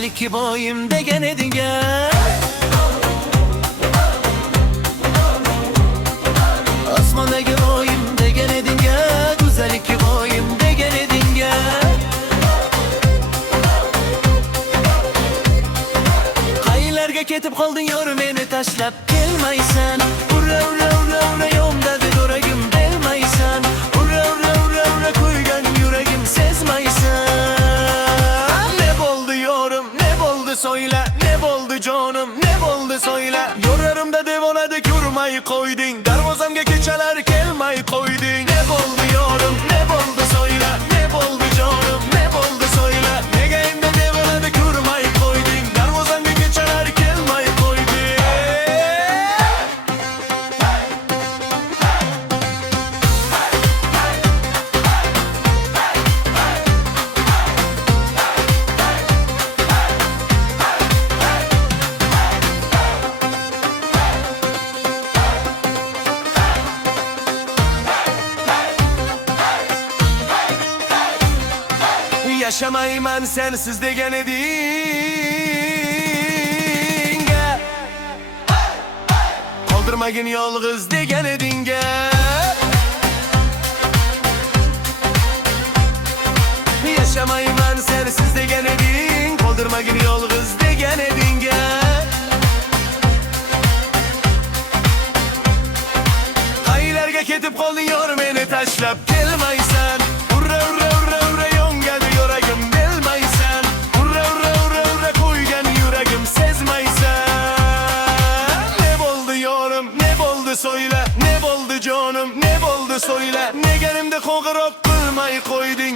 güzel iki boyum degen edin gel. Osmondagi boyum degen edin gel. Güzel iki boyum degen edin gel. Qaylarga ketib qolding yor meni tashlab kelmaysan. Ura ura ura ura yomdadi yuragim delmaysan. Ura ura ura ura kuygan yuragim sezmaysan. Ne bo'ldi yorim, ne bo'ldi söyle, ne bo'ldi jonim, ne bo'ldi söyle. Yorarimda devonada ko'rmay qo'yding, darvozamga kechalar kelmay qo'yding. Ne bo'ldi yorim, ne bo'ldi söyle, ne bo'ldi jonim, ne bo'ldi söyle. Nega endi devonada ko'rmay qo'yding, darvozamga kechalar kelmay qo'yding. Yaşamayman sensiz degen edin gel. Qoldurmagin yolg'iz degen edin gel. Yaşamayman sensiz degen edin, qoldurmagin yolg'iz degen edin gel. Qaylarga ketib qolding yor meni tashlab kelmaysan. Ura ura ura ura yongadi yuragim delmaysan. Ura ura ura ura qo'ygan yuragim sezmaysan. Ne bo'ldi yorim, ne bo'ldi söyle, ne bo'ldi jonim, ne bo'ldi söyle. Neganimda qo'ng'iroq qilmay qo'yding.